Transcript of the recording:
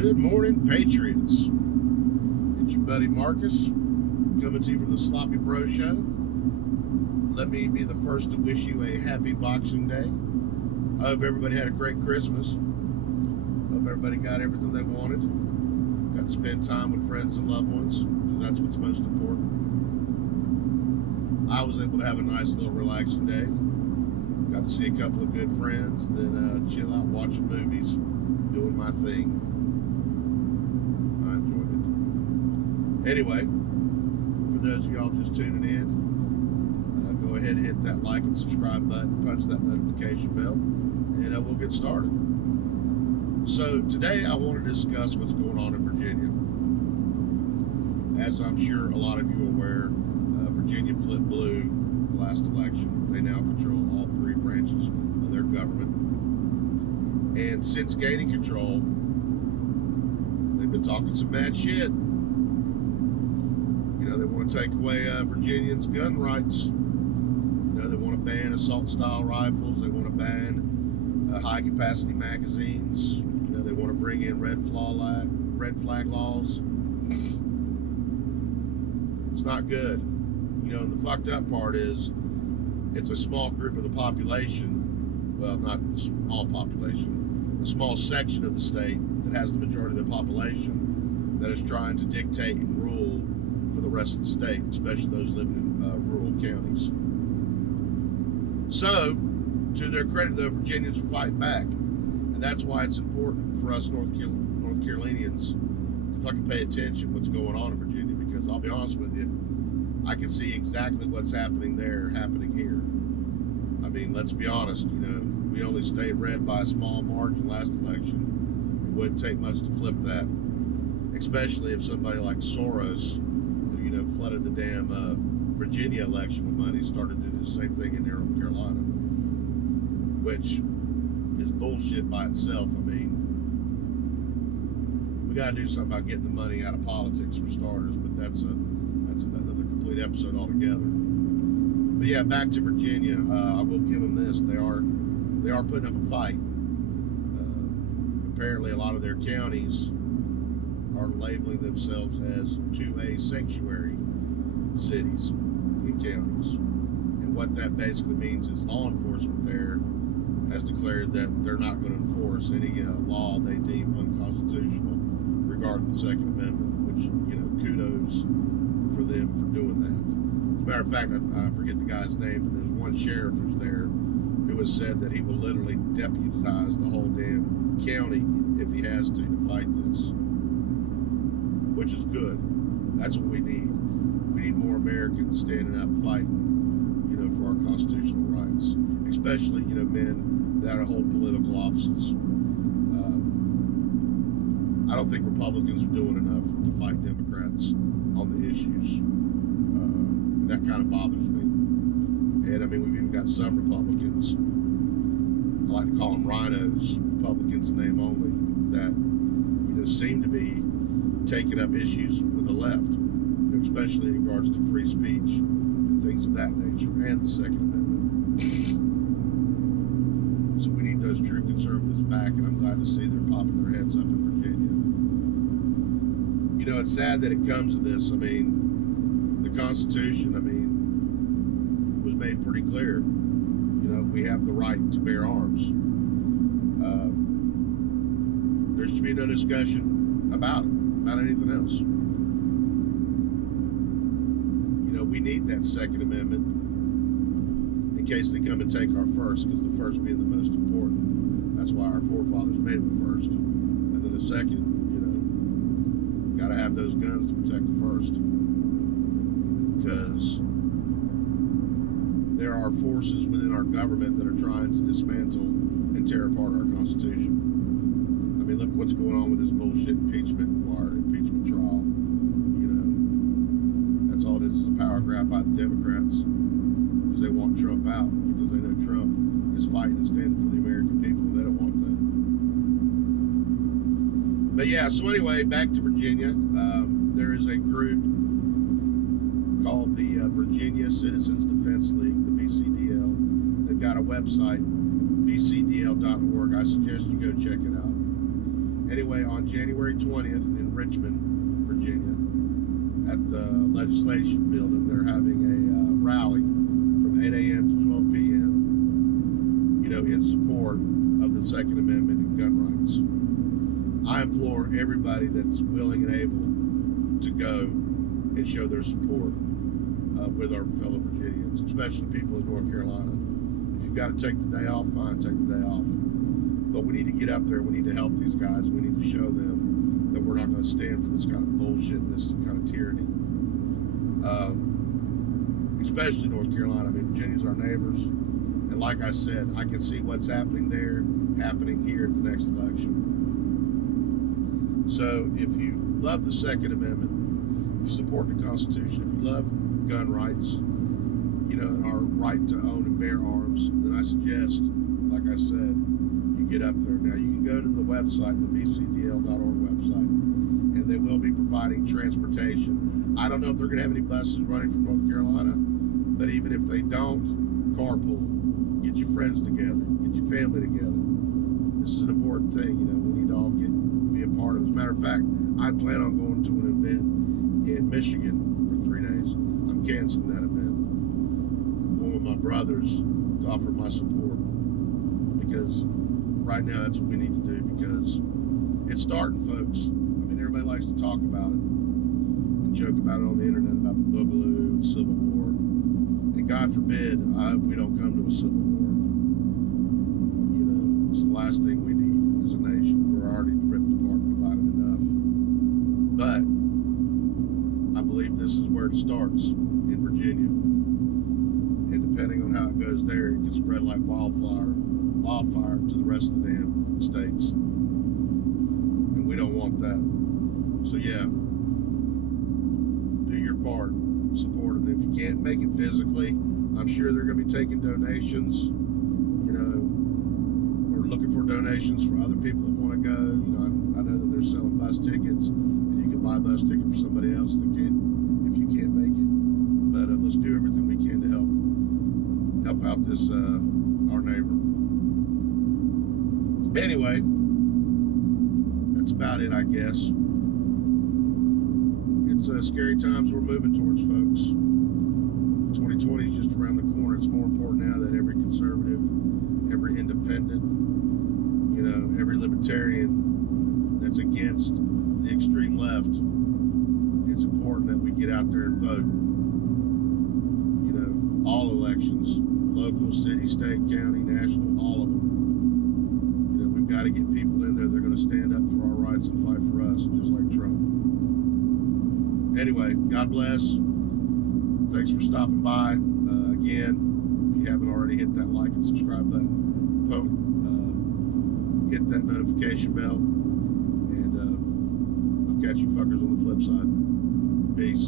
Good morning, Patriots. It's your buddy Marcus coming to you from the Sloppy Bro Show. Let me be the first to wish you a happy Boxing Day. I hope everybody had a great Christmas. Hope everybody got everything they wanted. Got to spend time with friends and loved ones, because that's what's most important. I was able to have a nice little relaxing day. Got to see a couple of good friends, then chill out, watching movies, doing my thing. I enjoyed it. Anyway, for those of y'all just tuning in, go ahead and hit that like and subscribe button, punch that notification bell, and we'll get started. So today I want to discuss what's going on in Virginia. As I'm sure a lot of you are aware, Virginia flipped blue the last election. They now control all three branches of their government. And since gaining control, they've been talking some mad shit. You know, they want to take away Virginians' gun rights. You know, they want to ban assault-style rifles. They want to ban high-capacity magazines. You know, they want to bring in red flag laws. It's not good. You know, and the fucked up part is, it's a small group of the population, well, not small population, a small section of the state that has the majority of the population that is trying to dictate and rule for the rest of the state, especially those living in rural counties. So, to their credit, the Virginians will fight back, and that's why it's important for us North Carolinians to fucking pay attention to what's going on in Virginia, because I'll be honest with you, I can see exactly what's happening there happening here. I mean, let's be honest, you know, we only stayed red by a small margin last election. It wouldn't take much to flip that, especially if somebody like Soros, who, you know, flooded the damn Virginia election with money, started doing the same thing in North Carolina, which is bullshit by itself. I mean, we got to do something about getting the money out of politics for starters, but that's another complete episode altogether. But yeah, back to Virginia. I will give them this: they are putting up a fight. Apparently, a lot of their counties are labeling themselves as 2A sanctuary cities and counties, and what that basically means is law enforcement there has declared that they're not going to enforce any law they deem unconstitutional regarding the Second Amendment, which, you know, kudos for them for doing that. As a matter of fact, I forget the guy's name, but there's one sheriff who's there who has said that he will literally deputize the whole damn county if he has to fight this, which is good. That's what we need. We need more Americans standing up fighting, you know, for our constitutional rights, especially, you know, men that hold political offices. I don't think Republicans are doing enough to fight Democrats on the issues. And that kind of bothers me. And I mean, we've even got some Republicans, I like to call them rhinos, Republicans in name only, that, you know, seem to be taking up issues with the left, you know, especially in regards to free speech and things of that nature, and the Second Amendment. So we need those true conservatives back, and I'm glad to see they're popping their heads up in Virginia. You know, it's sad that it comes to this. I mean, the Constitution, I mean, was made pretty clear. You know, we have the right to bear arms. There should be no discussion about it, about anything else. You know, we need that Second Amendment in case they come and take our first, because the first being the most important. That's why our forefathers made the first. And then the second, you know, got to have those guns to protect the first. Because there are forces within our government that are trying to dismantle and tear apart our Constitution. I mean, look what's going on with this bullshit impeachment trial. You know, that's all it is a power grab by the Democrats, because they want Trump out, because they know Trump is fighting and standing for the American people, and they don't want that. But yeah, so anyway, back to Virginia. There is a group called the Virginia Citizens Defense League, the VCDL. They've got a website, vcdl.org. I suggest you go check it out. Anyway, on January 20th in Richmond, Virginia, at the legislation building, they're having a rally from 8 a.m. to 12 p.m., in support of the Second Amendment and gun rights. I implore everybody that's willing and able to go and show their support with our fellow Virginians, especially people in North Carolina. If you've got to take the day off, fine, take the day off. But we need to get up there. We need to help these guys. We need to show them that we're not going to stand for this kind of bullshit, this kind of tyranny. Especially North Carolina. I mean, Virginia's our neighbors. And like I said, I can see what's happening there, happening here at the next election. So if you love the Second Amendment, if you support the Constitution, if you love gun rights, and our right to own and bear arms, then I suggest, like I said, you get up there. Now, you can go to the website, the vcdl.org website, and they will be providing transportation. I don't know if they're going to have any buses running from North Carolina, but even if they don't, carpool. Get your friends together. Get your family together. This is an important thing. We need to all be a part of it. As a matter of fact, I plan on going to an event in Michigan for 3 days. I'm canceling that event. I'm going with my brothers to offer my support, because right now that's what we need to do, because it's starting, folks. I mean, everybody likes to talk about it and joke about it on the internet about the Boogaloo and Civil War. And God forbid, I hope we don't come to a Civil War. It's the last thing we need as a nation. We're already ripped apart and divided enough. But I believe this is where it starts, in Virginia. And depending on how it goes there, it can spread like wildfire to the rest of the damn states. And we don't want that. So yeah, do your part, support them. If you can't make it physically, I'm sure they're going to be taking donations. We're looking for donations for other people that want to go. I know that they're selling bus tickets, and you can buy a bus ticket for somebody else that can't, if you can't make it. But let's do everything we can to help out this our neighbor. Anyway, that's about it, I guess. It's scary times we're moving towards, folks. 2020 is just around the corner. It's more important now that every conservative, every independent, every libertarian that's against the extreme left, it's important that we get out there and vote. All elections, local, city, state, county, national, all of them. We've got to get people in there. They're going to stand up for our rights and fight for us, just like Trump. Anyway, God bless. Thanks for stopping by. Again, if you haven't already, hit that like and subscribe button. Hit that notification bell. And I'll catch you fuckers on the flip side. Peace.